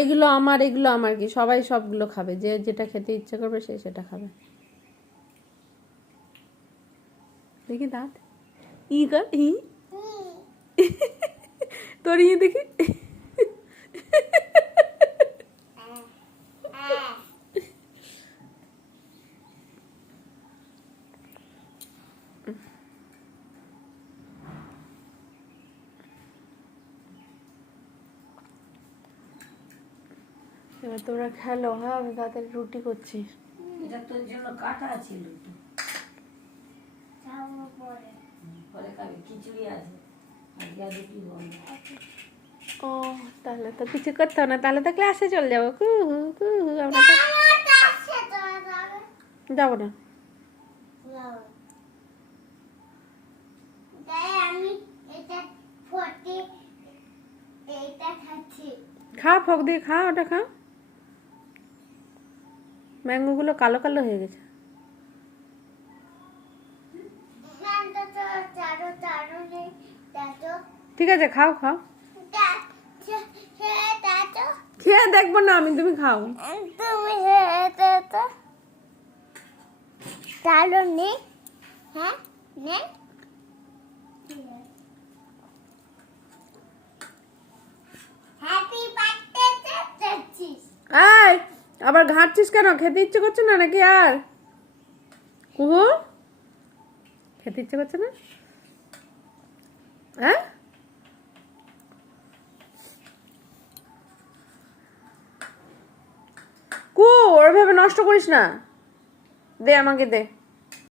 এগুলো আমার, এগুলো আমার কি? সবাই সবগুলো খাবে, যে যেটা খেতে ইচ্ছে করবে সে সেটা খাবে। দেখি দাঁত ই কর, ই তোর ই দেখি। এবার তোমরা খেলো, হ্যাঁ আমি তাড়াতাড়ি রুটি করছি। এটা তোর জন্য কাটা ছিল, পরে খাবি, খিচুড়ি আছে, আজকে আর রুটি বন্ধ। ও তাহলে তো কিছু করতে হবে না, তাহলে তো ক্লাসে চলে যাবো। কুহু কুহু, আমরা তো যাবো না। খা, ফক দিয়ে খা, ওটা খা। ম্যাঙ্গো গুলো কালো কালো হয়ে গেছে। ঠিক আছে, খাও খাও, খেয়ে দেখবো না আমি, তুমি খাও। তুমি নে, হ্যাঁ নে। হ্যাপি বার্থডে চিস। এই আবার ঘাটছিস কেন? খেতে ইচ্ছে করছে না নাকি? আর কুহু, খেতে ইচ্ছে করছে না? হ্যাঁ, কু ওর ভেবে নষ্ট করিস না, দে আমাকে দে।